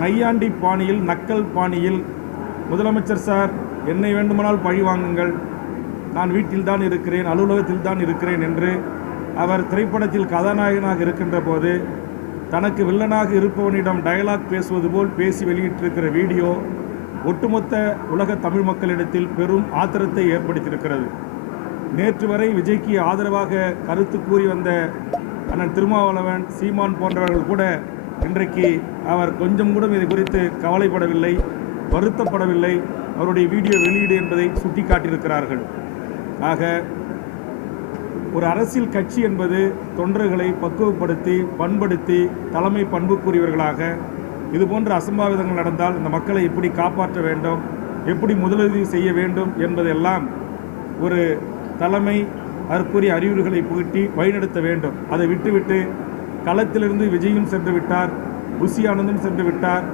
நையாண்டி பாணியில், நக்கல் பாணியில், முதலமைச்சர் சார் என்னை வேண்டுமானால் பழி வாங்குங்கள், நான் வீட்டில் தான் இருக்கிறேன், அலுவலகத்தில் தான் இருக்கிறேன் என்று அவர் திரைப்படத்தில் கதாநாயகனாக இருக்கின்ற போது தனக்கு வில்லனாக இருப்பவனிடம் டயலாக் பேசுவது போல் பேசி வெளியிட்டிருக்கிற வீடியோ ஒட்டுமொத்த உலக தமிழ் மக்களிடத்தில் பெரும் ஆத்திரத்தை ஏற்படுத்தியிருக்கிறது. நேற்று வரை விஜய்க்கு ஆதரவாக கருத்து கூறி வந்த அண்ணன் திருமாவளவன், சீமான் போன்றவர்கள் கூட இன்றைக்கு அவர் கொஞ்சம் கூட இது குறித்து கவலைப்படவில்லை, வருத்தப்படவில்லை. அவருடைய வீடியோ வெளியீடு என்பதை சுட்டிக்காட்டியிருக்கிறார்கள். ஆக ஒரு அரசியல் கட்சி என்பது தொண்டர்களை பக்குவப்படுத்தி, பண்படுத்தி, தலைமை பண்புக்குரியவர்களாக இதுபோன்ற அசம்பாவிதங்கள் நடந்தால் இந்த மக்களை எப்படி காப்பாற்ற வேண்டும், எப்படி முதலுதவி செய்ய வேண்டும் என்பதெல்லாம் ஒரு தலைமை அதற்குரிய அறிவுரைகளை புகட்டி வழிநடத்த வேண்டும். அதை விட்டுவிட்டு களத்திலிருந்து விஜயும் சென்று விட்டார், புஷி ஆனந்தும் சென்று விட்டார்.